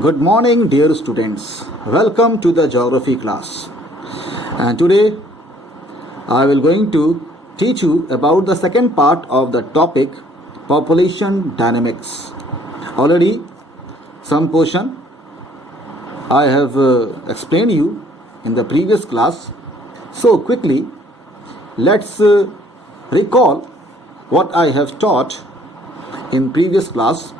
Good morning, dear students. Welcome to the geography class. And today I will going to teach you about the second part of the topic population dynamics. Already some portion I have explained you in the previous class. So quickly let's recall what I have taught in previous class.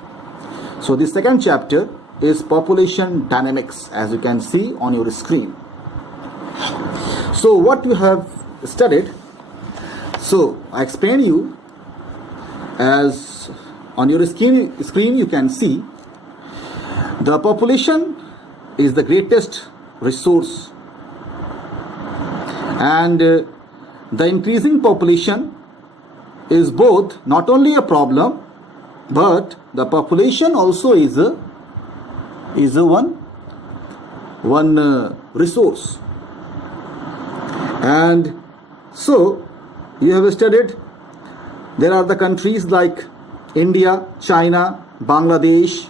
So the second chapter is population dynamics, as you can see on your screen. So what you have studied, so I explained you, as on your screen you can see, the population is the greatest resource, and the increasing population is both not only a problem, but the population also is a one resource. And so you have studied, there are the countries like India, China, Bangladesh,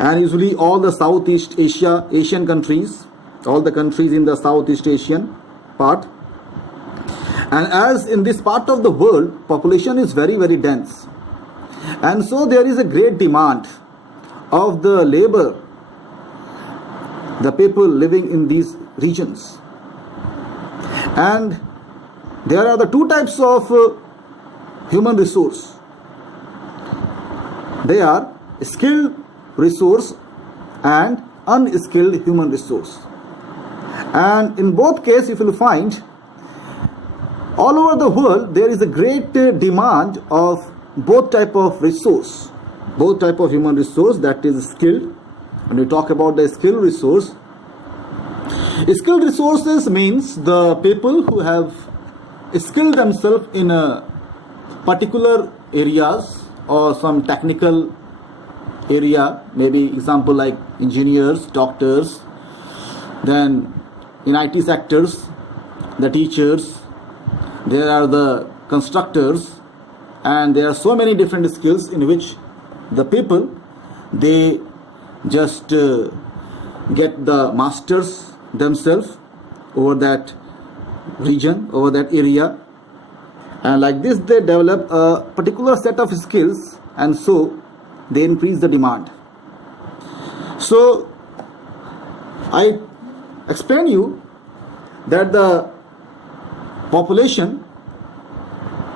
and usually all the Southeast Asian countries, all the countries in the Southeast Asian part. And as in this part of the world, population is very, very dense, and so there is a great demand of the labor, the people living in these regions. And there are the two types of human resource. They are skilled resource and unskilled human resource. And in both cases, if you will find, all over the world there is a great demand of both type of resource, both type of human resource, that is skilled. When we talk about the skilled resource, skilled resources means the people who have skilled themselves in a particular areas or some technical area, maybe example like engineers, doctors, then in IT sectors, the teachers, there are the constructors, and there are so many different skills in which the people, they just get the masters themselves over that region, over that area, and like this they develop a particular set of skills, and so they increase the demand. So I explain you that the population,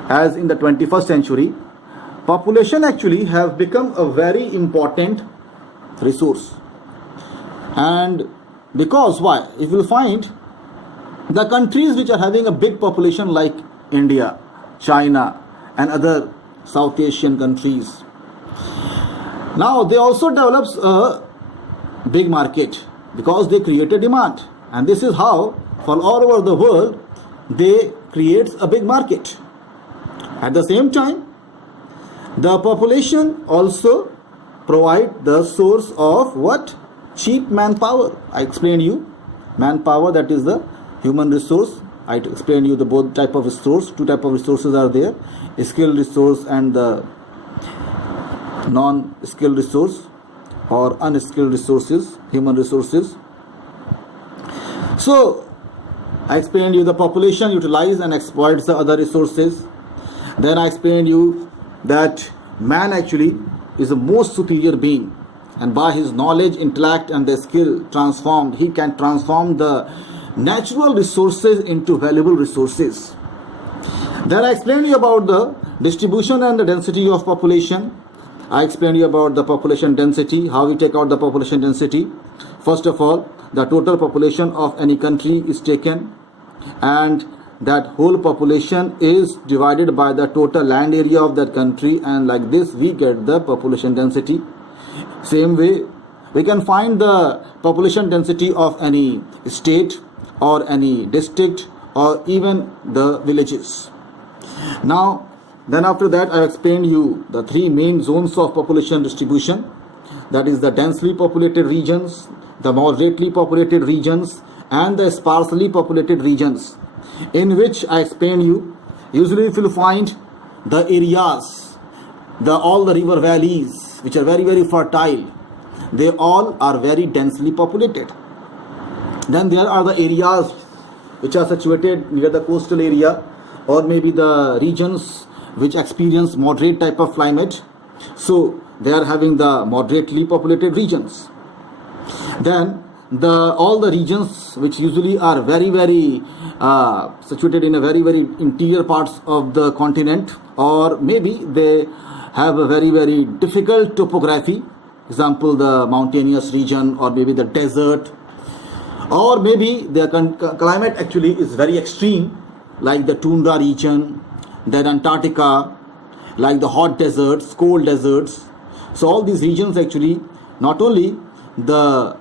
as in the 21st century, population actually have become a very important resource. And because why? If you find the countries which are having a big population like India, China, and other South Asian countries, now they also develops a big market because they create a demand. And this is how for all over the world they create a big market. At the same time, the population also provide the source of what? Cheap manpower. I explained you manpower, that is the human resource. I explained you the both type of resource. Two type of resources are there: skilled resource and the non-skilled resource or unskilled resources, human resources. So I explained you the population utilize and exploits the other resources. Then I explained you that man actually is the most superior being, and by his knowledge, intellect, and the skill transformed, he can transform the natural resources into valuable resources. Then I explained you about the distribution and the density of population. I explained you about the population density, how we take out the population density. First of all, the total population of any country is taken, and that whole population is divided by the total land area of that country, and like this we get the population density. Same way we can find the population density of any state or any district or even the villages. Now then after that I explained you the three main zones of population distribution, that is the densely populated regions, the moderately populated regions, and the sparsely populated regions, in which I explain you, usually if you find the areas, all the river valleys which are very, very fertile, they all are very densely populated. Then there are the areas which are situated near the coastal area, or maybe the regions which experience moderate type of climate. So they are having the moderately populated regions. Then all the regions which usually are very situated in a very interior parts of the continent, or maybe they have a very difficult topography, example the mountainous region, or maybe the desert, or maybe the climate actually is very extreme, like the tundra region, then Antarctica, like the hot deserts, cold deserts. So all these regions actually, not only the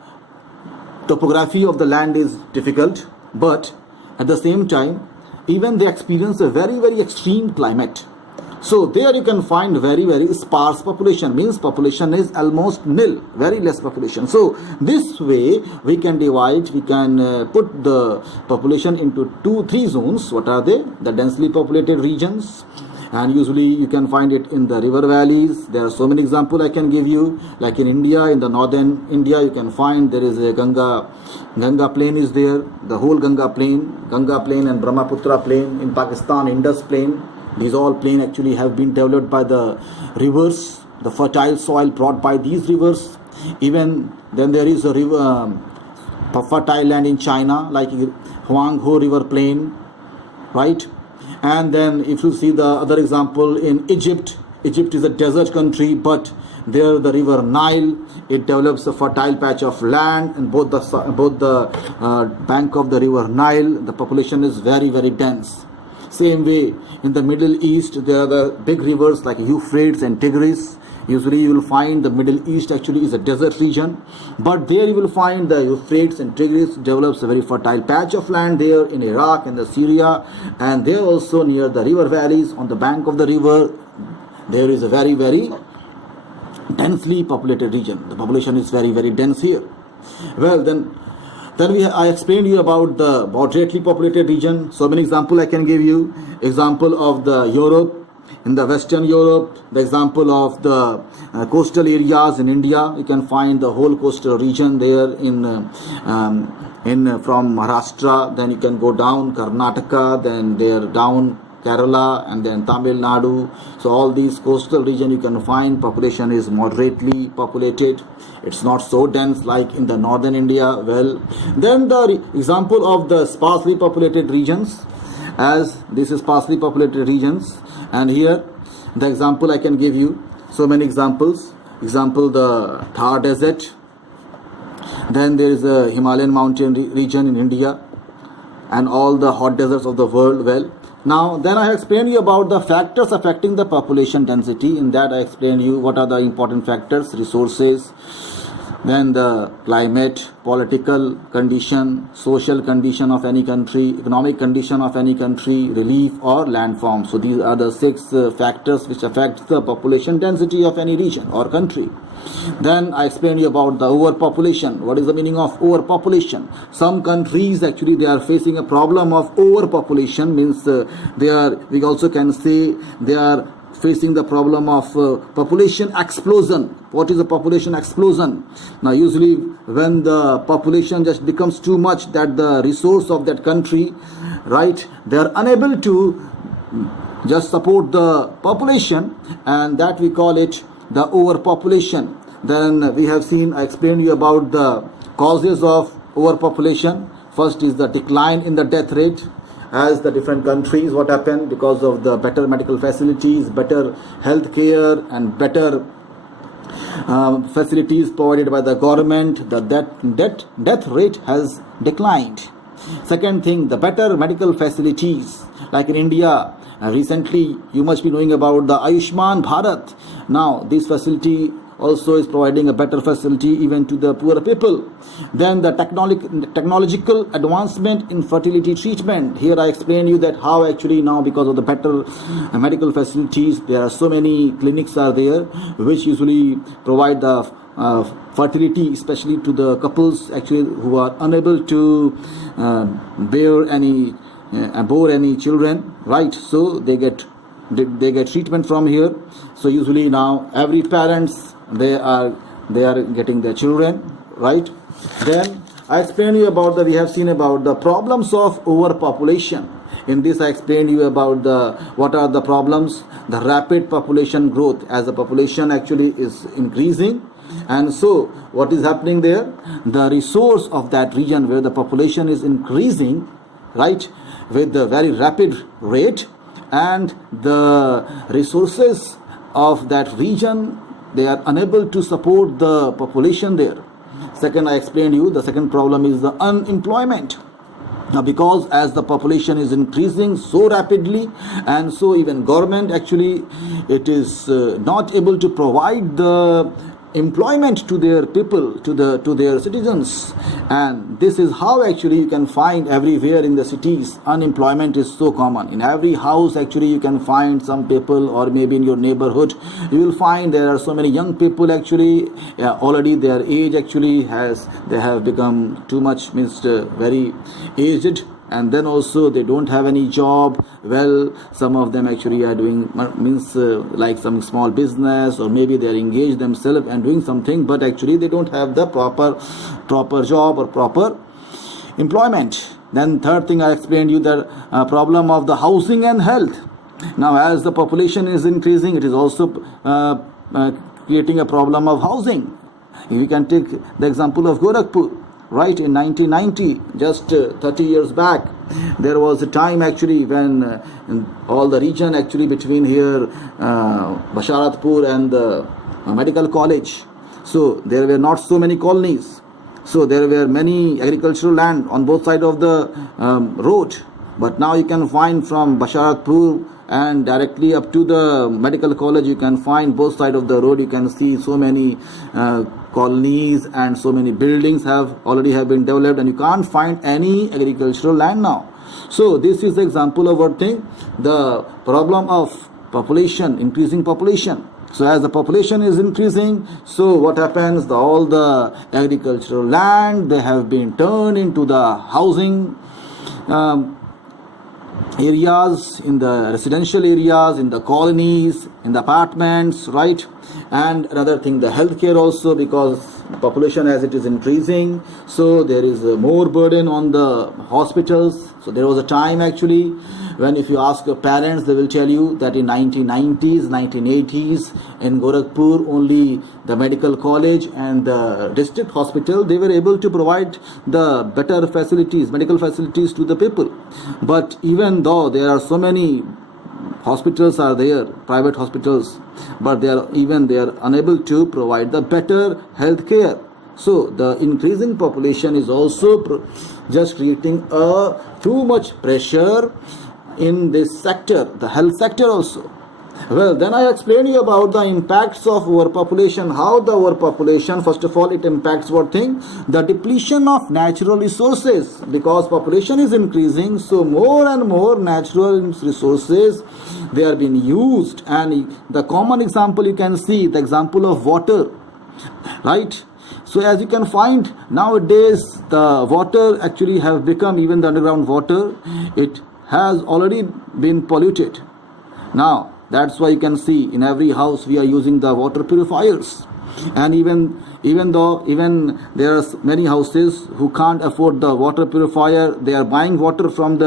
topography of the land is difficult, but at the same time even they experience a very extreme climate. So there you can find very sparse population, means population is almost nil, very less population. So this way we can divide, we can put the population into 2-3 zones. What are they? The densely populated regions, and usually you can find it in the river valleys. There are so many examples I can give you, like in India, in the northern India you can find there is a Ganga plain is there, the whole Ganga plain and Brahmaputra plain. In Pakistan, Indus plain. These all plains actually have been developed by the rivers, the fertile soil brought by these rivers. Even then there is a river, fertile land in China, like Huanghe River plain, right? And then if you see the other example in Egypt is a desert country, but there the river Nile, it develops a fertile patch of land, and both the bank of the river Nile, the population is very dense. Same way in the Middle East, there are the big rivers like Euphrates and Tigris. Usually you will find the Middle East actually is a desert region, but there you will find the Euphrates and Tigris develops a very fertile patch of land there in Iraq and the Syria, and there also near the river valleys on the bank of the river there is a very densely populated region. The population is very dense here. Well, then I explained you about the moderately populated region. So many examples I can give you. Example of the Europe, in the Western Europe, the example of the coastal areas in India. You can find the whole coastal region there from Maharashtra. Then you can go down Karnataka, then there down Kerala, and then Tamil Nadu. So all these coastal region you can find population is moderately populated. It's not so dense like in the northern India. Well, then the example of the sparsely populated regions, as this is sparsely populated regions, and here the example I can give you, so many examples. Example, the Thar Desert. Then there is a Himalayan mountain region in India, and all the hot deserts of the world. Well, now then I explained you about the factors affecting the population density. In that I explained you what are the important factors: resources, then the climate, political condition, social condition of any country, economic condition of any country, relief or landform. So these are the 6 factors which affect the population density of any region or country. Then I explained you about the overpopulation. What is the meaning of overpopulation? Some countries actually they are facing a problem of overpopulation, means we also can say they are facing the problem of population explosion. What is a population explosion? Now usually when the population just becomes too much that the resource of that country, right, they are unable to just support the population, and that we call it the overpopulation. Then we have seen, I explained you about the causes of overpopulation. First is the decline in the death rate. As the different countries, what happened because of the better medical facilities, better health care, and better facilities provided by the government, the death rate has declined. Second thing, the better medical facilities, like in India, recently you must be knowing about the Ayushman Bharat. Now this facility also is providing a better facility even to the poor people. Then the technological advancement in fertility treatment. Here I explained you that how actually now because of the better medical facilities, there are so many clinics are there which usually provide the fertility, especially to the couples actually who are unable to bear any children, right? So they get treatment from here. So usually now every parents they are they are getting their children, right? Then I explained you about we have seen about the problems of overpopulation. In this I explained you about what are the problems, the rapid population growth, as the population actually is increasing. And so what is happening there, the resource of that region where the population is increasing, right, with the very rapid rate, and the resources of that region, they are unable to support the population there. Second, I explained you, the second problem is the unemployment. Now, because as the population is increasing so rapidly, and so even government actually, it is not able to provide the employment to their people, to their citizens. And this is how actually you can find everywhere in the cities, unemployment is so common. In every house actually you can find some people, or maybe in your neighborhood you will find there are so many young people actually, already their age actually they have become too much, means very aged, and then also they don't have any job. Well, some of them actually are doing, means like some small business, or maybe they are engaged themselves and doing something, but actually they don't have the proper job or proper employment. Then third thing I explained you, the problem of the housing and health. Now, as the population is increasing, it is also creating a problem of housing. We can take the example of Gorakhpur. Right, in 1990, just 30 years back, there was a time actually when all the region actually between here, Basharatpur and the medical college, so there were not so many colonies. So there were many agricultural land on both sides of the road. But now you can find from Basharatpur and directly up to the medical college, you can find both sides of the road, you can see so many colonies, and so many buildings already have been developed, and you can't find any agricultural land now. So this is the example of what thing, the problem of population, increasing population. So as the population is increasing, so what happens, all the agricultural land, they have been turned into the housing areas, in the residential areas, in the colonies, in the apartments, right? And another thing, the healthcare also, because population as it is increasing, so there is more burden on the hospitals. So there was a time actually when if you ask your parents, they will tell you that in 1990s, 1980s, in Gorakhpur, only the medical college and the district hospital, they were able to provide the better facilities, medical facilities to the people. But even though there are so many hospitals are there, private hospitals, but they are unable to provide the better health care. So the increasing population is also just creating too much pressure in this sector, the health sector also. Well, then I explained you about the impacts of overpopulation. How the overpopulation, first of all, it impacts what thing? The depletion of natural resources. Because population is increasing, so more and more natural resources, they are being used. And the common example you can see, the example of water, right? So as you can find nowadays, the water actually have become, even the underground water, it has already been polluted. Now, that's why you can see in every house we are using the water purifiers. And even though there are many houses who can't afford the water purifier, they are buying water from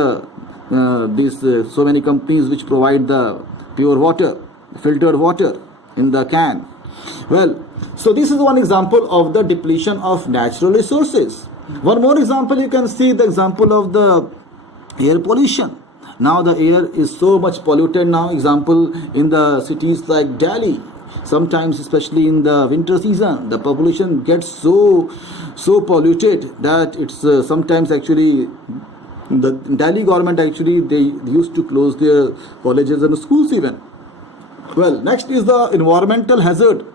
these so many companies which provide the pure water, filtered water in the can. Well, so this is one example of the depletion of natural resources. One more example you can see, the example of the air pollution. Now the air is so much polluted now. Example, in the cities like Delhi, sometimes especially in the winter season, the population gets so polluted that it's sometimes actually the Delhi government actually they used to close their colleges and schools even. Well, next is the environmental hazard.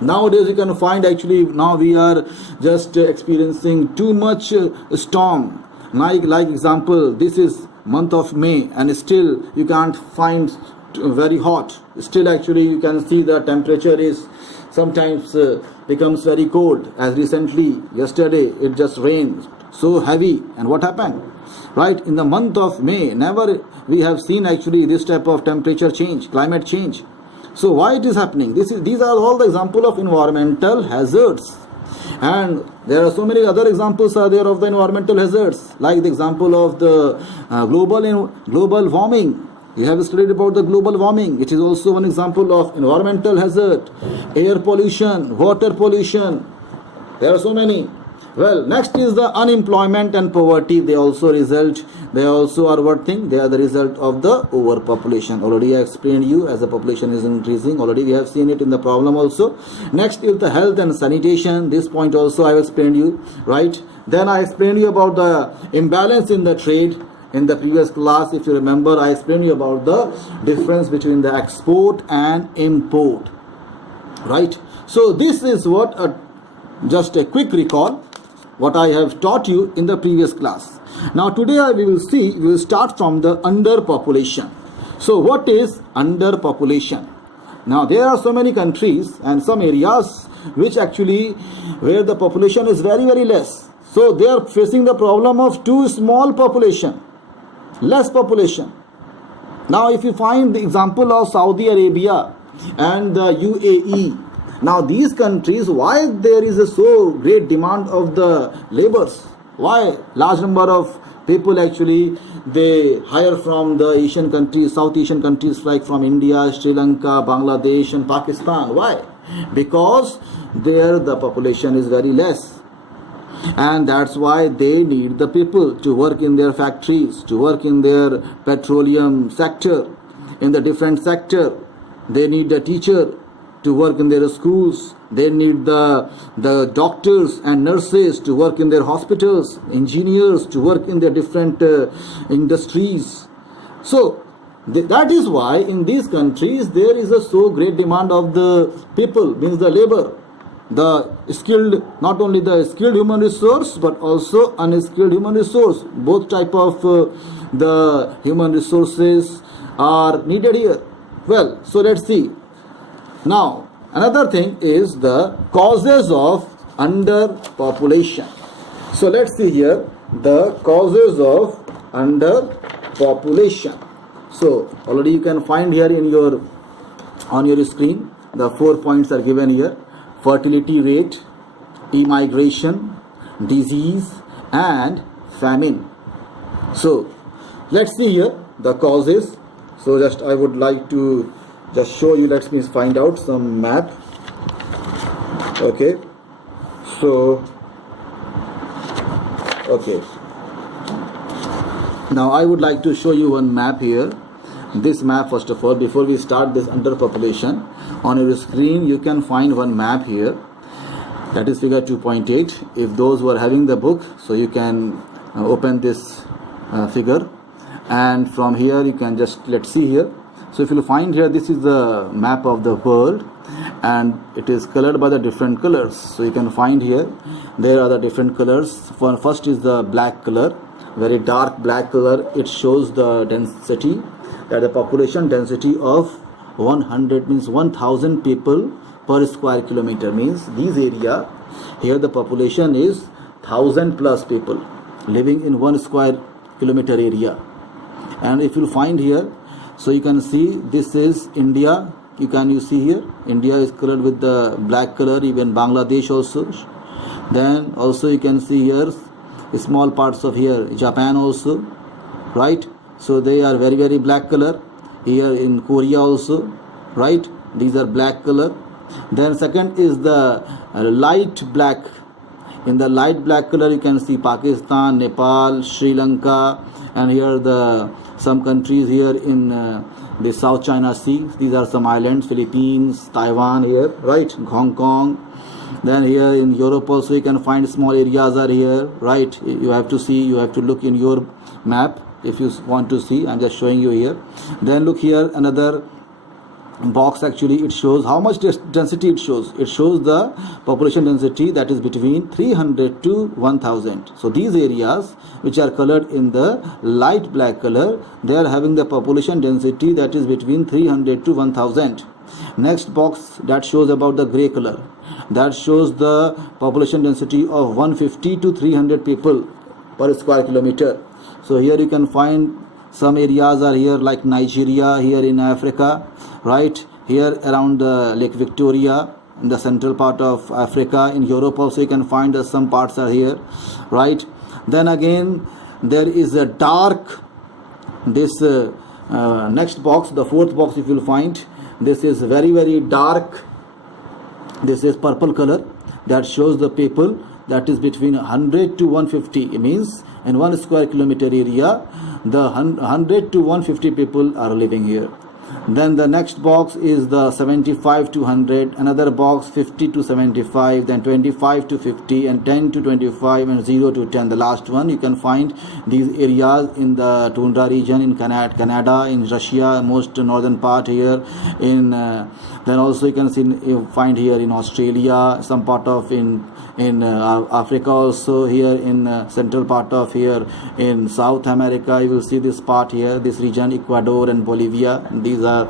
Nowadays you can find actually now we are just experiencing too much storm. Like example, this is month of May and still you can't find very hot. Still actually you can see the temperature is sometimes becomes very cold. As recently yesterday it just rained so heavy, and what happened? Right, in the month of May, never we have seen actually this type of temperature change, climate change. So why it is happening? These are all the example of environmental hazards. And there are so many other examples are there of the environmental hazards, like the example of the global warming. You have studied about the global warming. It is also one example of environmental hazard. Air pollution, water pollution. There are so many. Well, next is the unemployment and poverty. They also are what thing? They are the result of the overpopulation. Already I explained you, as the population is increasing. Already we have seen it in the problem also. Next is the health and sanitation. This point also I have explained you, right? Then I explained you about the imbalance in the trade. In the previous class, if you remember, I explained you about the difference between the export and import, right? So this is what just a quick recall what I have taught you in the previous class. Now today we will start from the underpopulation. So what is underpopulation? Now there are so many countries and some areas which actually where the population is very, very less. So they are facing the problem of too small population, less population. Now if you find the example of Saudi Arabia and the UAE, now these countries, why there is a so great demand of the laborers? Why large number of people actually they hire from the Asian countries, South Asian countries like from India, Sri Lanka, Bangladesh and Pakistan? Why? Because there the population is very less. And that's why they need the people to work in their factories, to work in their petroleum sector, in the different sector. They need a teacher to work in their schools. They need the doctors and nurses to work in their hospitals, engineers to work in their different industries. So that is why in these countries there is a so great demand of the people, means the labor, the skilled, not only the skilled human resource but also unskilled human resource. Both type of the human resources are needed here. Well, so let's see. Now another thing is the causes of underpopulation. So let's see here the causes of underpopulation. So already you can find here on your screen the 4 points are given here: fertility rate, immigration, disease and famine. So let's see here the causes. So just I would like to just show you, let me find out some map. Okay, so okay, now I would like to show you one map here. This map, first of all, before we start this underpopulation, on your screen you can find one map here, that is figure 2.8. if those who are having the book, so you can open this figure, and from here you can just, let's see here. So if you find here, this is the map of the world and it is colored by the different colors. So you can find here there are the different colors. First is the black color, very dark black color. It shows the density, that the population density of 100 means 1000 people per square kilometer, means these area here the population is 1000 plus people living in 1 square kilometer area. And if you find here, so you can see this is India. You see here India is colored with the black color, even Bangladesh also. Then also you can see here small parts of here Japan also, right? So they are very, very black color. Here in Korea also, right? These are black color. Then second is the light black. In the light black color you can see Pakistan, Nepal, Sri Lanka, and here some countries here in the South China Sea. These are some islands, Philippines, Taiwan here, right? Hong Kong. Then here in Europe also you can find small areas are here, right? You have to look in your map if you want to see. I'm just showing you here. Then look here, another box, actually it shows how much density it shows. It shows the population density that is between 300 to 1000. So these areas which are colored in the light black color, they are having the population density that is between 300 to 1000. Next box that shows about the gray color, that shows the population density of 150 to 300 people per square kilometer. So here you can find some areas are here like Nigeria here in Africa, right? here around Lake Victoria, in the central part of Africa. In Europe also you can find some parts are here, right? Then again there is a dark, this next box, the fourth box, if you will find, this is very dark, this is purple color, that shows the people that is between 100 to 150. It means in 1 square kilometer area the 100 to 150 people are living here. Then the next box is the 75 to 100, another box 50 to 75, then 25 to 50, and 10 to 25, and 0 to 10. The last one you can find these areas in the tundra region, in Canada, in Russia, most northern part here, in then also you can see, you find here in Australia, some part of in Africa also, here in central part of here in South America you will see this part here, this region, Ecuador and Bolivia. These are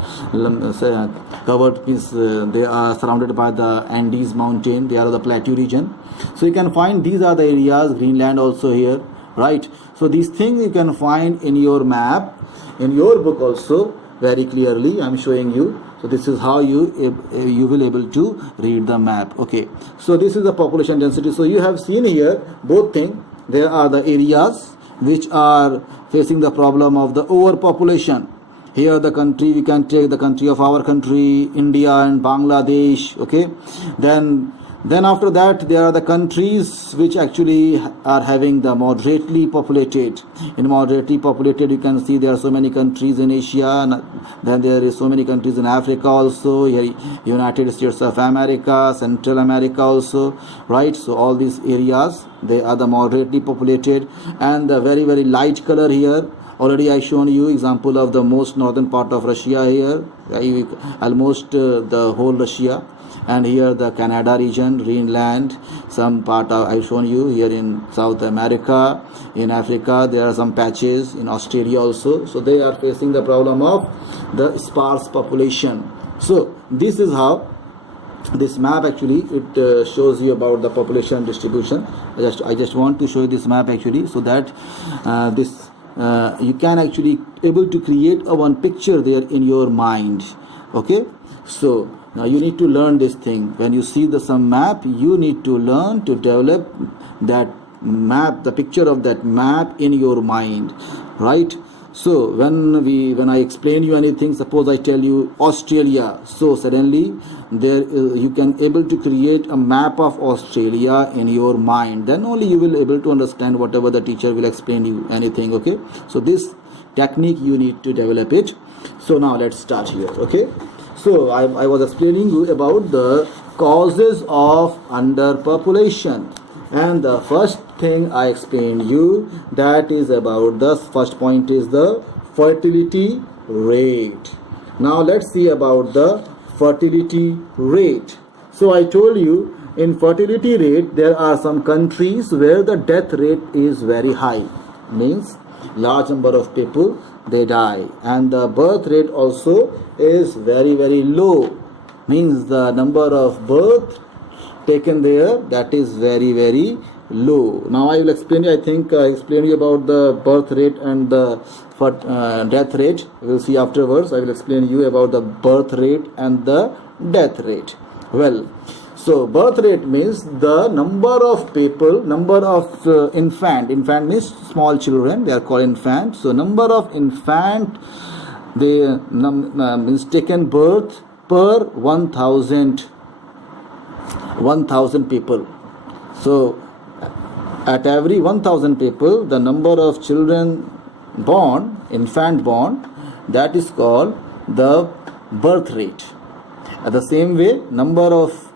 covered, means they are surrounded by the Andes mountain, they are the plateau region. So you can find these are the areas, Greenland also here, right? So these things you can find in your map, in your book also very clearly. I am showing you. So this is how you will able to read the map. Okay, so this is the population density. So you have seen here both things. There are the areas which are facing the problem of the overpopulation. Here the country, we can take the country of our country, India and Bangladesh. Okay, then after that there are the countries which actually are having the moderately populated. In moderately populated you can see there are so many countries in Asia, and then there is so many countries in Africa also, here United States of America, Central America also, right? So all these areas, they are the moderately populated. And the very light color here, already I shown you example of the most northern part of Russia here, almost the whole Russia. And here the Canada region, Greenland, some part of, I've shown you here in South America, in Africa there are some patches, in Australia also. So they are facing the problem of the sparse population. So this is how this map actually it shows you about the population distribution. I just want to show you this map actually, so that you can actually able to create a one picture there in your mind. Okay, so now you need to learn this thing. When you see some map, you need to learn to develop that map, the picture of that map in your mind, right? So when I explain you anything, suppose I tell you Australia, so suddenly there you can able to create a map of Australia in your mind. Then only you will able to understand whatever the teacher will explain you anything. Okay, so this technique you need to develop it. So now let's start here. Okay, so I was explaining you about the causes of underpopulation, and the first thing I explained you, that is about the first point is the fertility rate. Now let's see about the fertility rate. So I told you in fertility rate there are some countries where the death rate is very high, means large number of people they die, and the birth rate also is very low, means the number of birth taken there, that is very low. Now I will explain you, I think I explained you about the birth rate and the death rate. We will see afterwards. I will explain you about the birth rate and the death rate. Well, so birth rate means the number of people, number of infant means small children, they are called infant. So number of infant, they means taken birth per 1000 people. So at every 1000 people, the number of children born, infant born, that is called the birth rate. At the same way, number of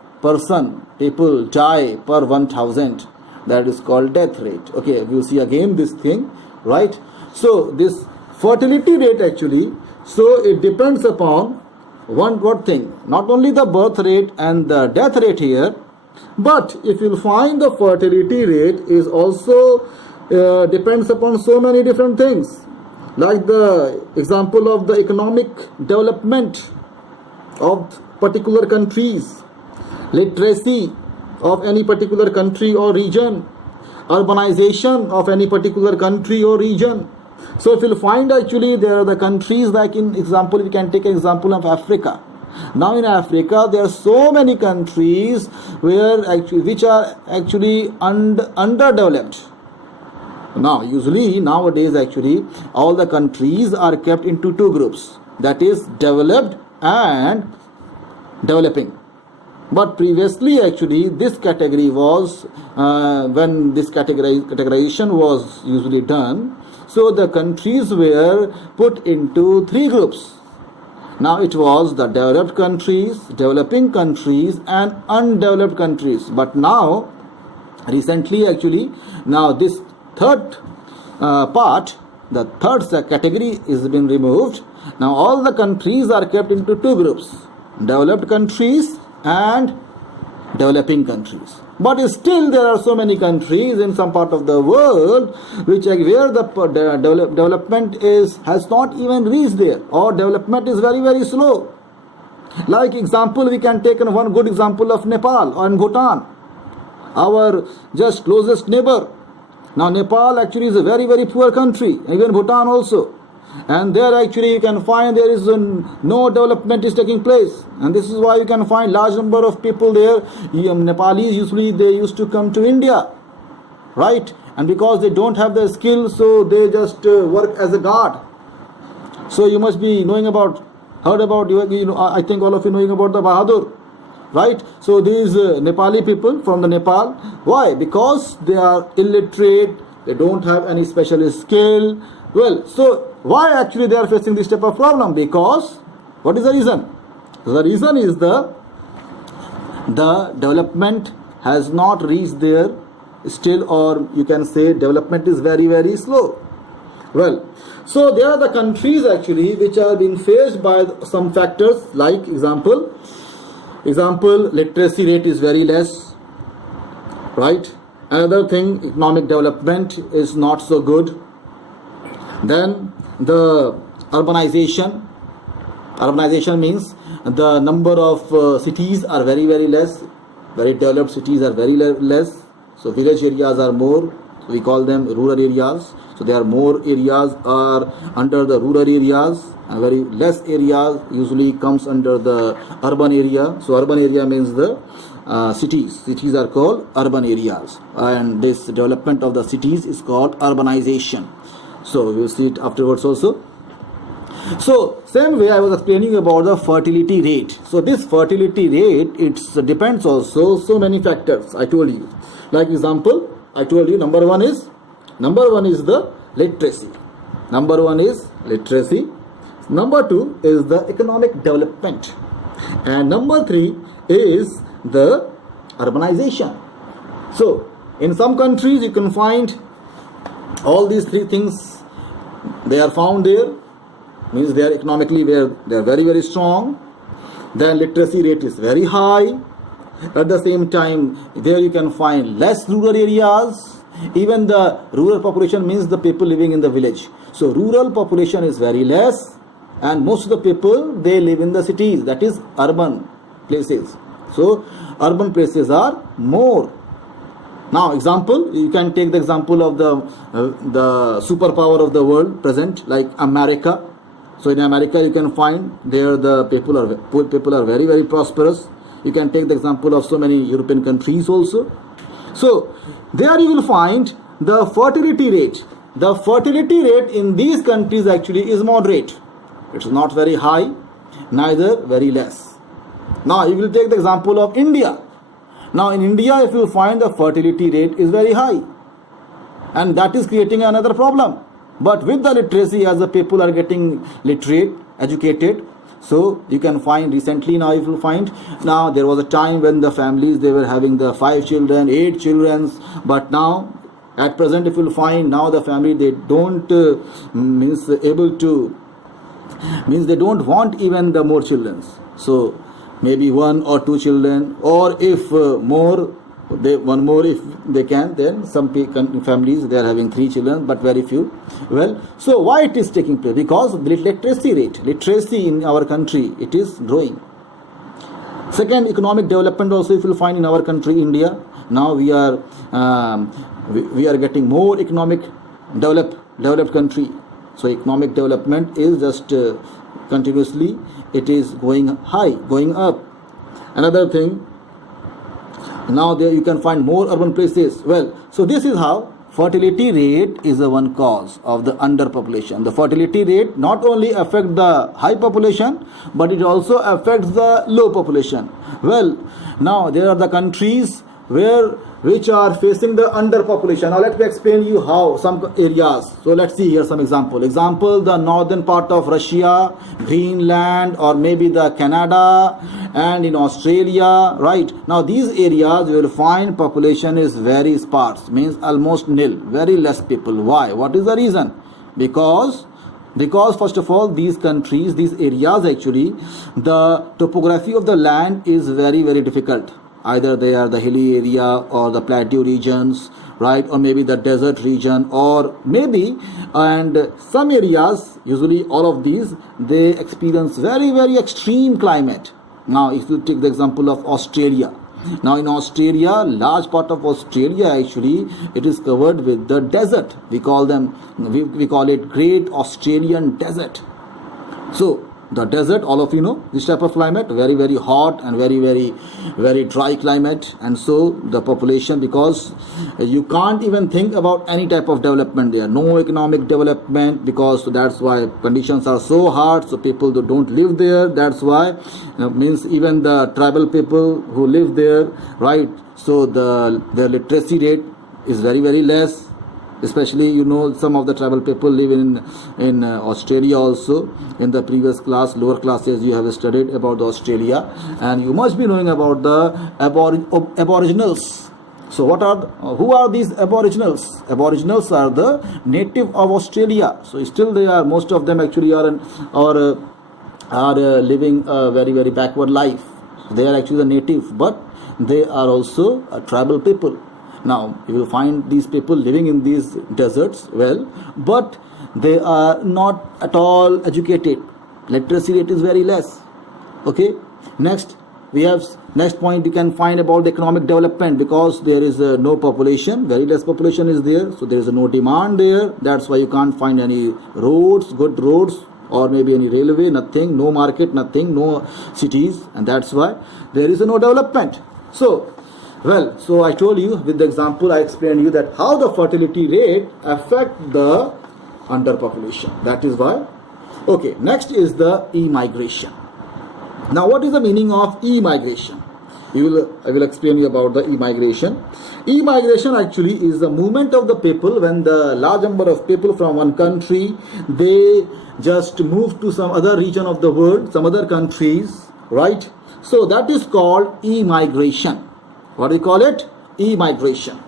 people die per 1000, that is called death rate. Okay, we will see again this thing, right? So this fertility rate actually, so it depends upon one thing, not only the birth rate and the death rate here, but if you find the fertility rate is also depends upon so many different things, like the example of the economic development of particular countries, literacy of any particular country or region, urbanization of any particular country or region. So if you'll find actually there are the countries, like in example, we can take an example of Africa. Now in Africa, there are so many countries which are actually underdeveloped. Now, usually nowadays all the countries are kept into two groups, that is developed and developing. But previously this category was, when this categorization was usually done, so the countries were put into three groups. Now it was the developed countries, developing countries and undeveloped countries. But now recently now this third part, the third category is been removed. Now all the countries are kept into two groups, developed countries and developing countries. But still there are so many countries in some part of the world where the development has not even reached there, or development is very, very slow. Like example, we can take one good example of Nepal and Bhutan, our just closest neighbor. Now Nepal is a very, very poor country, even Bhutan also. And there you can find there is no development is taking place, and this is why you can find large number of people there. Nepalis usually they used to come to India, right? And because they don't have the skill, so they just work as a guard. So you must be heard about I think all of you knowing about the Bahadur, right? So these Nepali people from the Nepal, why? Because they are illiterate, they don't have any special skill. Well, so why they are facing this type of problem? Because what is the reason? The reason is the development has not reached there still, or you can say development is very, very slow. Well, so there are the countries which are being faced by some factors, like example literacy rate is very less, right? Another thing, economic development is not so good. Then the urbanization means the number of cities are very, very less. Very developed cities are very less. So village areas are more, so we call them rural areas. So there are more areas are under the rural areas, and very less areas usually comes under the urban area. So urban area means the cities are called urban areas, and this development of the cities is called urbanization. So we will see it afterwards also. So same way I was explaining about the fertility rate. So this fertility rate, it depends also so many factors. I told you. Like example, I told you number one is the literacy. Number one is literacy. Number two is the economic development. And number three is the urbanization. So in some countries you can find all these three things, they are found there, means they are economically they are very, very strong. Then literacy rate is very high. At the same time, there you can find less rural areas. Even the rural population means the people living in the village. So rural population is very less, and most of the people they live in the cities, that is urban places. So urban places are more. Now example, you can take the example of the superpower of the world present, like America. So in America you can find there the people are very, very prosperous. You can take the example of so many European countries also. So there you will find the fertility rate. The fertility rate in these countries is moderate. It's not very high, neither very less. Now you will take the example of India. Now in India, if you find the fertility rate is very high, and that is creating another problem. But with the literacy, as the people are getting literate, educated, so you can find recently now, if you find now, there was a time when the families they were having the 5 children, 8 children, but now at present if you find now the family they don't they don't want even the more children. So maybe 1 or 2 children, or if one more if they can. Then some families they are having 3 children, but very few. Well, so why it is taking place? Because the literacy in our country, it is growing. Second, economic development also, if you find in our country India, now we are getting more economic developed country. So economic development is just continuously it is going high, going up. Another thing, now there you can find more urban places. Well, so this is how fertility rate is a one cause of the underpopulation. The fertility rate not only affects the high population, but it also affects the low population. Well, now there are the countries which are facing the underpopulation. Now let me explain you how some areas. So let's see here some example. The northern part of Russia, Greenland, or maybe the Canada and in Australia, right? Now these areas you will find population is very sparse, means almost nil, very less people. Why? What is the reason? Because first of all, these countries, these areas actually, the topography of the land is very, very difficult. Either they are the hilly area or the plateau regions, right? Or maybe the desert region, or maybe, and some areas, usually all of these, they experience very, very extreme climate. Now, if you take the example of Australia. Now, in Australia, large part of Australia actually, it is covered with the desert. We call it Great Australian Desert. So, the desert, all of you know this type of climate, very, very hot and very, very, very dry climate. And so the population, because you can't even think about any type of development there, no economic development, because that's why conditions are so hard, so people don't live there. That's why means even the tribal people who live there, right? So their literacy rate is very, very less. Especially, you know, some of the tribal people live in Australia also. In the previous class, lower classes, you have studied about Australia, and you must be knowing about the aboriginals. So who are these aboriginals? Aboriginals are the native of Australia. So still they are, most of them actually are living a very, very backward life. They are actually the native, but they are also a tribal people. Now, you will find these people living in these deserts, well, but they are not at all educated. Literacy rate is very less. Okay. Next point you can find about the economic development, because there is no population, very less population is there, so there is no demand there. That's why you can't find any roads, good roads, or maybe any railway, nothing, no market, nothing, no cities, and that's why there is no development. So I told you with the example, I explained you that how the fertility rate affect the underpopulation. That is why. Okay, next is the e-migration. Now, what is the meaning of e-migration? I will explain you about the e-migration. E-migration actually is the movement of the people when the large number of people from one country, they just move to some other region of the world, some other countries, right? So that is called e-migration. What do we call it? E-migration.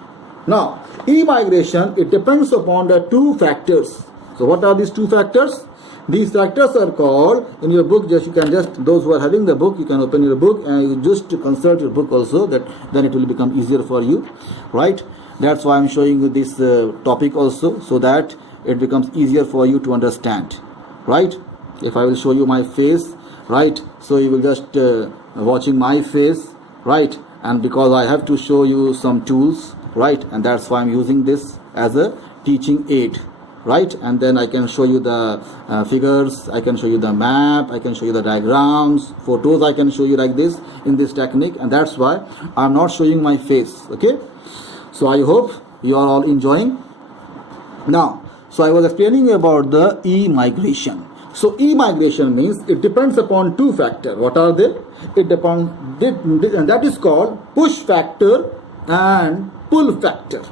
Now, e-migration, it depends upon the two factors. So what are these two factors? These factors are called, in your book, those who are having the book, you can open your book and you just consult your book also, then it will become easier for you, right? That's why I'm showing you this topic also, so that it becomes easier for you to understand, right? If I will show you my face, right? So you will just watching my face, right? And because I have to show you some tools, right? And that's why I'm using this as a teaching aid, right? And then I can show you the figures, I can show you the map, I can show you the diagrams, photos I can show you like this in this technique, and that's why I'm not showing my face, okay? So I hope you are all enjoying. Now, so I was explaining about the e-migration. So e-migration means it depends upon two factors. What are they? It depends, and that is called push factor and pull factor.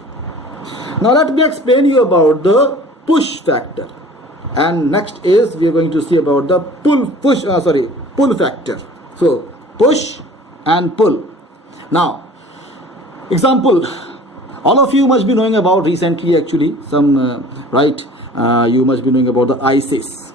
Now let me explain you about the push factor, and next is we are going to see about the pull factor. So push and pull. Now, example, all of you must be knowing about recently actually some you must be knowing about the ISIS.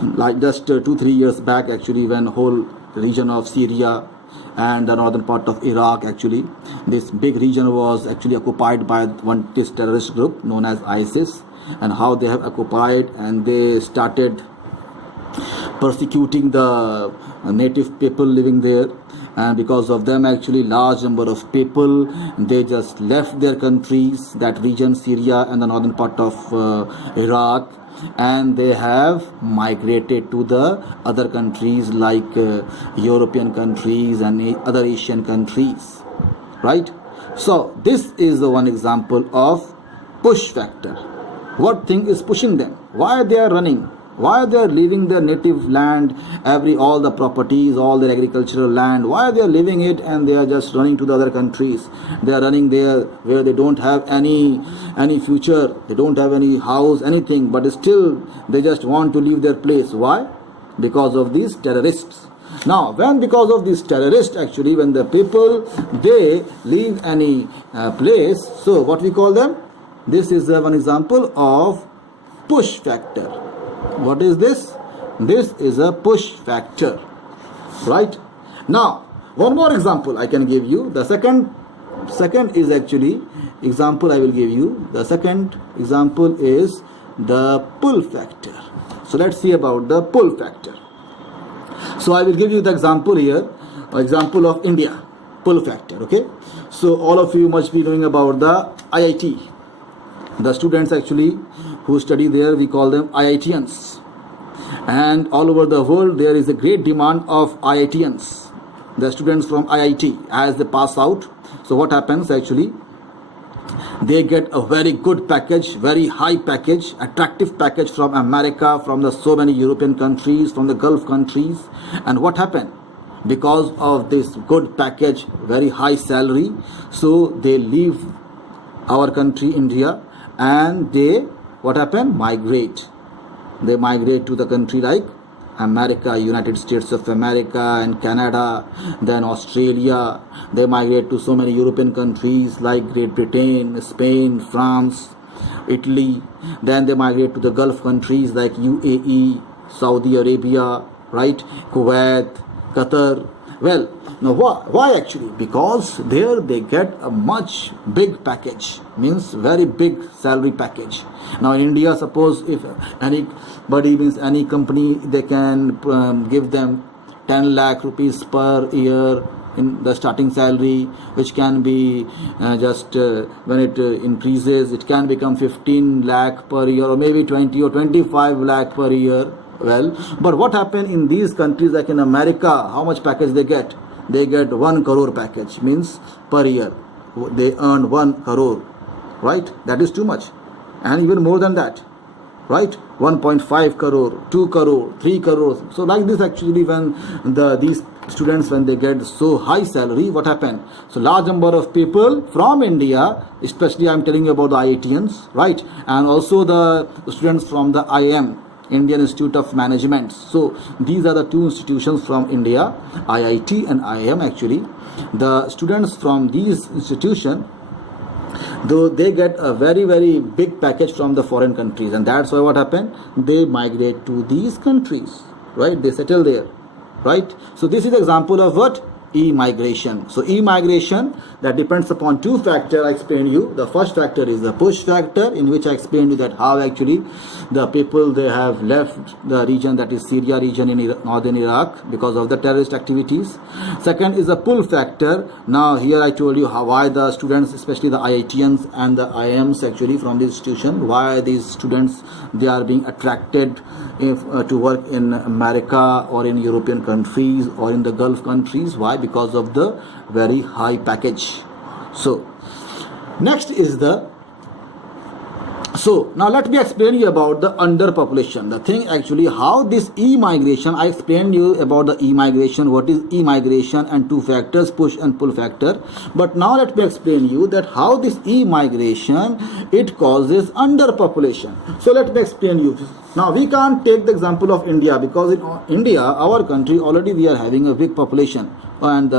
Like just 2-3 years back actually, when whole region of Syria and the northern part of Iraq actually, this big region was actually occupied by this terrorist group known as ISIS, and how they have occupied and they started persecuting the native people living there, and because of them actually large number of people, they just left their countries, that region Syria and the northern part of Iraq, and they have migrated to the other countries like European countries and other Asian countries, right? So this is the one example of push factor. What thing is pushing them? Why they are running? Why they are leaving their native land, all the properties, all their agricultural land? Why they are leaving it and they are just running to the other countries? They are running there where they don't have any future, they don't have any house, anything, but still they just want to leave their place. Why? Because of these terrorists. Now, because of these terrorists, actually, when the people they leave any place, so what we call them? This is one example of push factor. What is this? This is a push factor, right? Now, one more example I can give you. The second is actually example I will give you. The second example is the pull factor. So let's see about the pull factor. So I will give you the example here, example of India, pull factor, okay? So all of you must be knowing about the IIT. The students actually who study there, we call them IITians. And all over the world, there is a great demand of IITians. The students from IIT, as they pass out. So what happens actually? They get a very good package, very high package, attractive package from America, from the so many European countries, from the Gulf countries. And what happened? Because of this good package, very high salary, so they leave our country, India, and they, what happened? Migrate. They migrate to the country like America, United States of America and Canada, then Australia. They migrate to so many European countries like Great Britain, Spain, France, Italy. Then they migrate to the Gulf countries like UAE, Saudi Arabia, right? Kuwait, Qatar. Well, now why actually? Because there they get a much big package, means very big salary package. Now in India, suppose if anybody, means any company, they can give them 10 lakh rupees per year in the starting salary, which can be when it increases, it can become 15 lakh per year, or maybe 20 or 25 lakh per year. Well, but what happened in these countries like in America? How much package they get? They get 1 crore package, means per year they earn 1 crore, right? That is too much, and even more than that, right? 1.5 crore, 2 crore, 3 crores. So like this actually, when these students, when they get so high salary, what happened? So large number of people from India, especially I'm telling you about the IITians, right? And also the students from the IIM, Indian Institute of Management. So these are the two institutions from India, IIT and IIM actually. The students from these institutions, though they get a very, very big package from the foreign countries, and that's why what happened? They migrate to these countries, right? They settle there, right? So this is example of what? E-migration. So e-migration, that depends upon two factors I explained you. The first factor is the push factor, in which I explained you that how actually the people, they have left the region, that is Syria region in northern Iraq, because of the terrorist activities. Second is the pull factor. Now here I told you why the students, especially the IITians and the IIMs actually from this institution, why these students, they are being attracted to work in America or in European countries or in the Gulf countries. Why? Because of the very high package. So next is so now let me explain you about the underpopulation. The thing actually, how this e-migration, I explained you about the e-migration, what is e-migration and two factors, push and pull factor. But now let me explain you that how this e-migration, it causes underpopulation. So let me explain you. Now we can't take the example of India, because in India, our country, already we are having a big population, and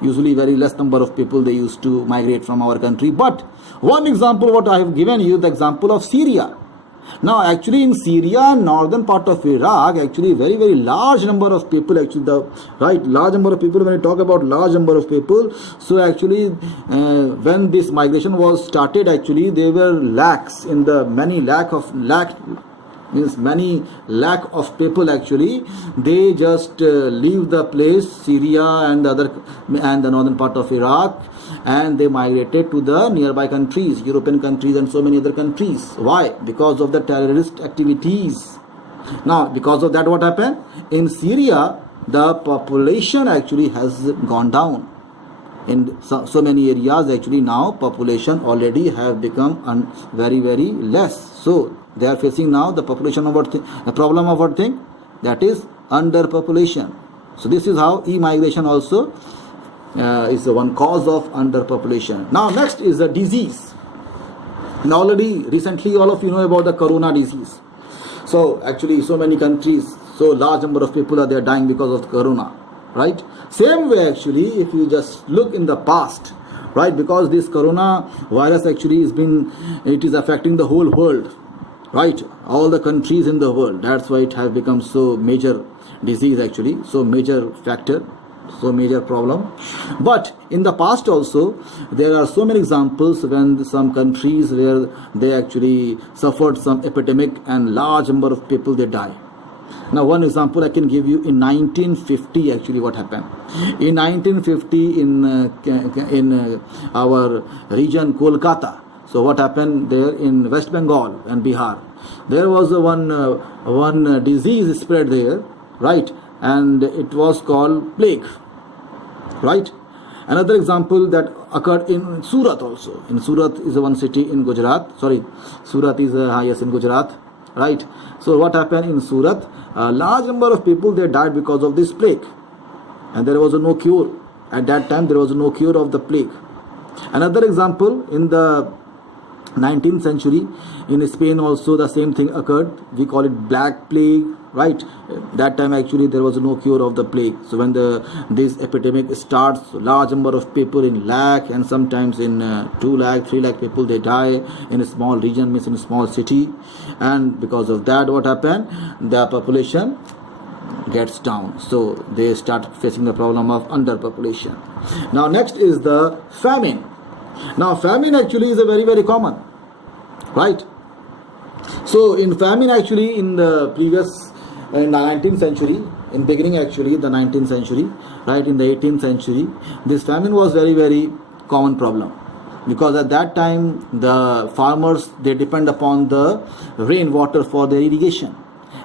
usually very less number of people, they used to migrate from our country. But one example what I have given you, the example of Syria. Now actually in Syria, northern part of Iraq, actually very, very large number of people, actually large number of people. When I talk about large number of people, so actually when this migration was started, actually there were lakhs, in the many lakh means many lakh of people actually, they just leave the place, Syria and the northern part of Iraq, and they migrated to the nearby countries, European countries and so many other countries. Why? Because of the terrorist activities. Now because of that, what happened in Syria, the population actually has gone down in so many areas. Actually now population already have become very less, so they are facing now the population of a problem of what thing, that is underpopulation. So this is how e-migration also is the one cause of underpopulation. Now next is the disease. Now already recently all of you know about the Karuna disease. So actually so many countries, so large number of people are there dying because of Karuna, right? Same way actually, if you just look in the past, right, because this Corona virus actually it is affecting the whole world, right, all the countries in the world. That's why it has become so major disease actually, so major factor, so major problem. But in the past also there are so many examples when some countries where they actually suffered some epidemic and large number of people they die. Now one example I can give you, in 1950 actually what happened. In 1950 in our region Kolkata, so what happened there in West Bengal and Bihar, there was one disease spread there, right, and it was called plague, right. Another example that occurred in Surat also. In Surat is one city in Gujarat, sorry, Surat is yes in Gujarat, right. So what happened in Surat, a large number of people they died because of this plague, and there was no cure. At that time there was no cure of the plague. Another example, in the 19th century in Spain also the same thing occurred. We call it black plague, right. That time actually there was no cure of the plague. So when this epidemic starts, large number of people in lakh and sometimes in 2 lakh 3 lakh people they die in a small region, means in a small city, and because of that what happened, the population gets down, so they start facing the problem of underpopulation. Now next is the famine. Now famine actually is a very common, right. So in famine actually in the 19th century, in beginning actually the 19th century, right, in the 18th century, this famine was very common problem, because at that time the farmers they depend upon the rainwater for their irrigation,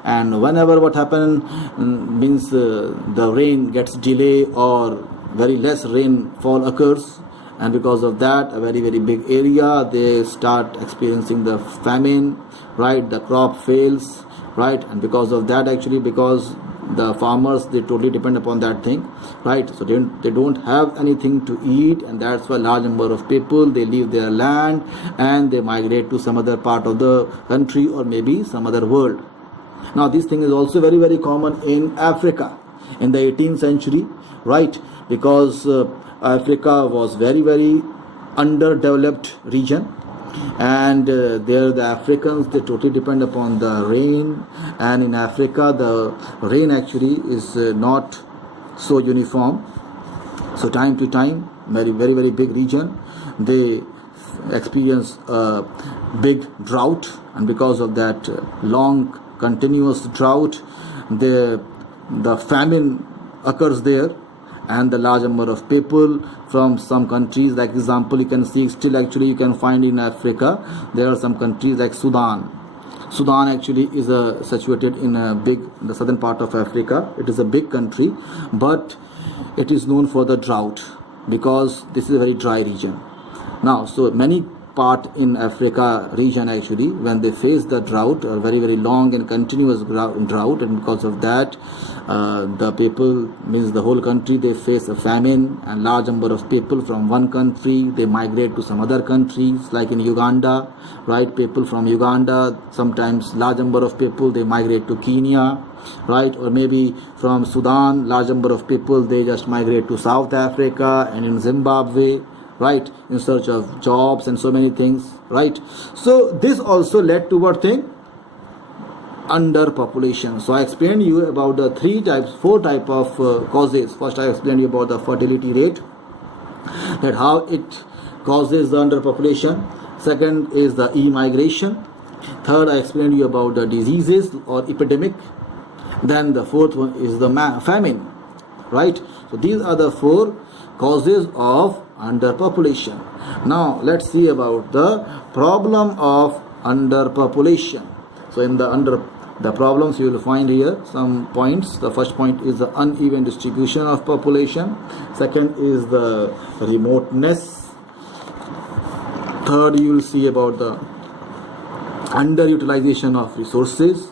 and whenever what happened means the rain gets delay or very less rainfall occurs, and because of that a very big area they start experiencing the famine, right. The crop fails, right, and because of that actually, because the farmers they totally depend upon that thing, right, so they don't have anything to eat, and that's why large number of people they leave their land and they migrate to some other part of the country or maybe some other world. Now this thing is also very common in Africa in the 18th century, right, because Africa was very underdeveloped region, and there the Africans they totally depend upon the rain, and in Africa the rain actually is not so uniform, so time to time very big region they experience a big drought, and because of that long continuous drought the famine occurs there, and the large number of people from some countries, like example you can see still actually you can find in Africa, there are some countries like Sudan actually is situated in the southern part of Africa. It is a big country, but it is known for the drought because this is a very dry region. Now so many part in Africa region actually when they face the drought, a very long and continuous drought, and because of that the people, means the whole country, they face a famine, and large number of people from one country they migrate to some other countries, like in Uganda, right, people from Uganda, sometimes large number of people they migrate to Kenya, right, or maybe from Sudan large number of people they just migrate to South Africa and in Zimbabwe, right, in search of jobs and so many things, right. So this also led to what thing, underpopulation. So I explained you about the 4 type of causes. First I explained you about the fertility rate, that how it causes the underpopulation. Second is the e-migration, Third, I explained you about the diseases or epidemic. Then the fourth one is the famine, right? So these are the four causes of underpopulation. Now let's see about the problem of underpopulation. So in the problems you will find here some points. The first point is the uneven distribution of population. Second is the remoteness. Third, you will see about the underutilization of resources.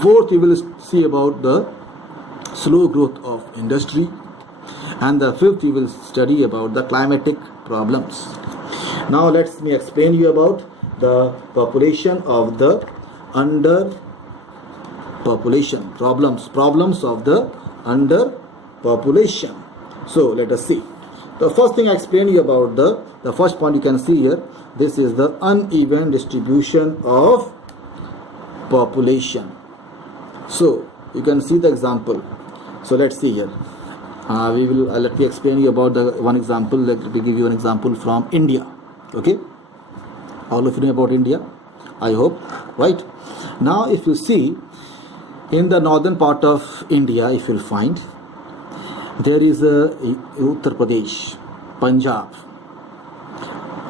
Fourth, you will see about the slow growth of industry. And the fifth, you will study about the climatic problems. Now let me explain you about the population of the underpopulation, problems of the underpopulation. So let us see. The first thing I explained you about the first point you can see here. This is the uneven distribution of population. So you can see the example. So let's see here. Let me explain you about the one example. Let me give you an example from India. Okay, all of you know about India, I hope, right? Now if you see in the northern part of India, if you'll find, there is a Uttar Pradesh, Punjab.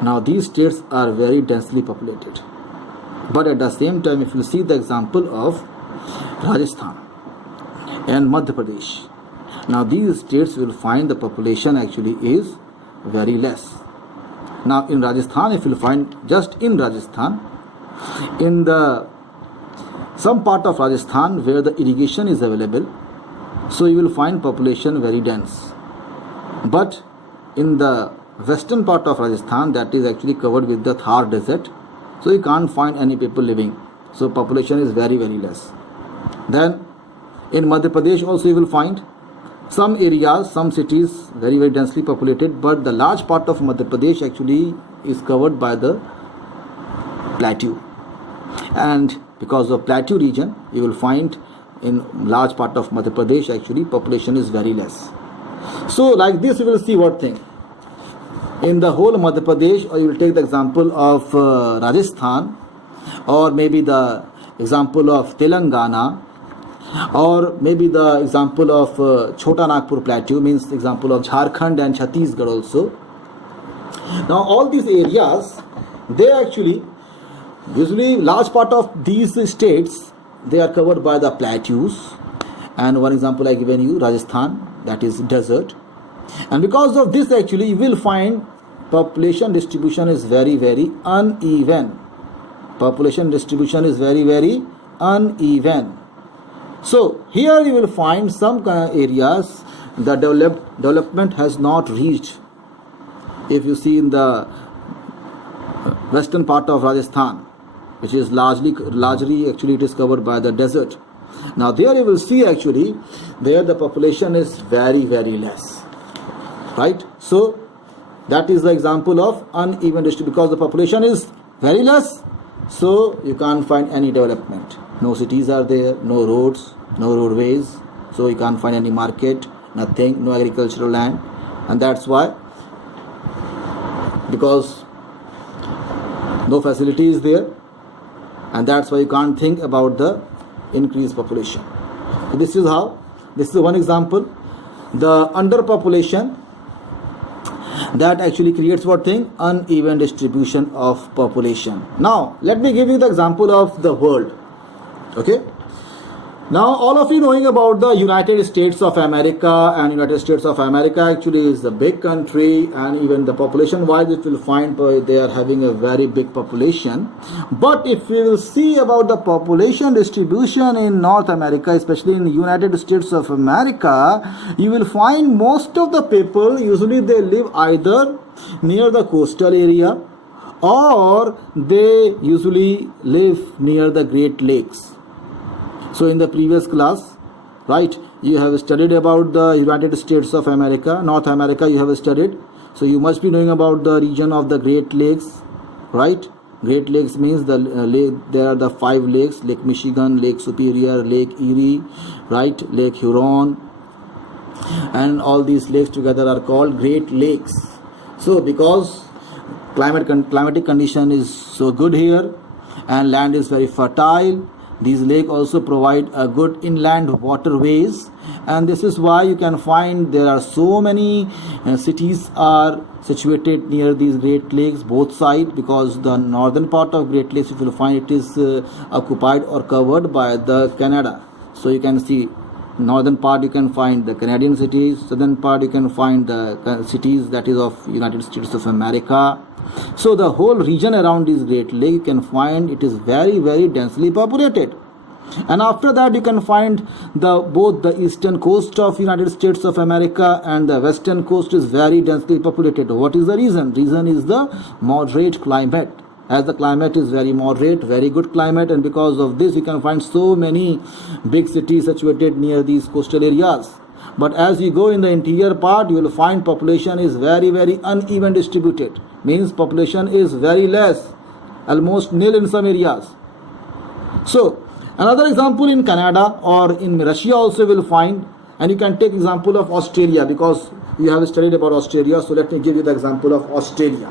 Now these states are very densely populated, but at the same time, if you see the example of Rajasthan and Madhya Pradesh, now these states will find the population actually is very less. Now in Rajasthan, if you find just in Rajasthan, in the some part of Rajasthan where the irrigation is available, so you will find population very dense. But in the western part of Rajasthan, that is actually covered with the Thar desert, so you can't find any people living. So population is very, very less. Then in Madhya Pradesh also you will find some areas, some cities very, very densely populated, but the large part of Madhya Pradesh actually is covered by the plateau. And because of plateau region, you will find in large part of Madhya Pradesh actually population is very less. So like this you will see what thing. In the whole Madhya Pradesh, or you will take the example of Rajasthan, or maybe the example of Telangana, or maybe the example of Chota Nagpur Plateau, means example of Jharkhand and Chhattisgarh also. Now all these areas, they actually, usually large part of these states, they are covered by the plateaus. And one example I given you, Rajasthan, that is desert. And because of this actually you will find population distribution is very, very uneven. Population distribution is very, very uneven. So here you will find some areas the development has not reached. If you see in the western part of Rajasthan, which is largely actually it is covered by the desert. Now there you will see actually there the population is very, very less, right? So that is the example of uneven distribution. Because the population is very less, so you can't find any development. No cities are there, no roads, no roadways, so you can't find any market, nothing, no agricultural land. And that's why, because no facility is there, and that's why you can't think about the increased population. So this is how, this is one example. The underpopulation, that actually creates what thing? Uneven distribution of population. Now let me give you the example of the world. Okay, now all of you knowing about the United States of America, and United States of America actually is a big country, and even the population wise it will find they are having a very big population. But if we will see about the population distribution in North America, especially in the United States of America, you will find most of the people usually they live either near the coastal area, or they usually live near the Great Lakes. So in the previous class, right, you have studied about the United States of America, North America you have studied. So you must be knowing about the region of the Great Lakes, right? Great Lakes means the lake, there are the 5 lakes: Lake Michigan, Lake Superior, Lake Erie, right, Lake Huron, and all these lakes together are called Great Lakes. So because climatic condition is so good here, and land is very fertile. These lakes also provide a good inland waterways, and this is why you can find there are so many cities are situated near these Great Lakes, both sides, because the northern part of Great Lakes, if you will find, it is occupied or covered by the Canada. So you can see northern part you can find the Canadian cities, southern part you can find the cities that is of United States of America. So the whole region around this Great Lake you can find it is very densely populated. And after that you can find both the eastern coast of United States of America and the western coast is very densely populated. What is the reason? Reason is the moderate climate. As the climate is very moderate, very good climate, and because of this you can find so many big cities situated near these coastal areas. But as you go in the interior part, you will find population is very uneven distributed. Means population is very less, almost nil in some areas. So another example in Canada or in Russia also will find, and you can take example of Australia because you have studied about Australia. So let me give you the example of Australia.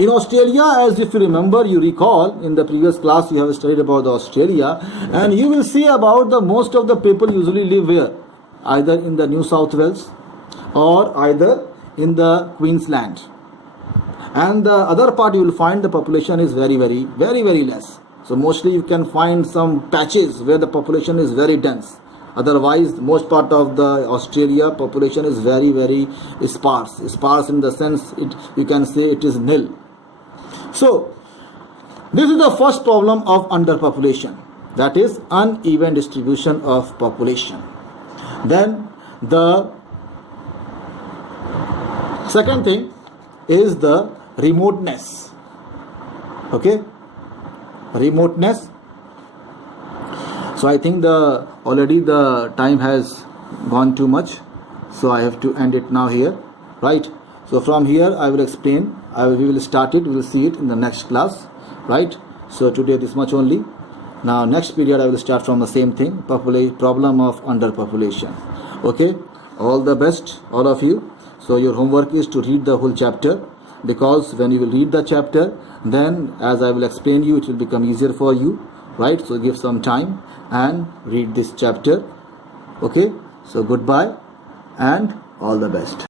In Australia, as if you remember, you recall in the previous class you have studied about Australia, and you will see about the most of the people usually live where? Either in the New South Wales or either in the Queensland. And the other part you will find the population is very less. So mostly you can find some patches where the population is very dense. Otherwise, most part of the Australia population is very sparse. Sparse in the sense you can say it is nil. So this is the first problem of underpopulation, that is uneven distribution of population. Then the second thing is the remoteness. Okay, remoteness. So I think already the time has gone too much, so I have to end it now here, right? So from here I will explain, we will start it, we will see it in the next class, right? So today this much only. Now next period I will start from the same thing, problem of underpopulation. Okay, all the best all of you. So your homework is to read the whole chapter, because when you will read the chapter, then as I will explain you, it will become easier for you, right? So give some time and read this chapter. Okay, so goodbye and all the best.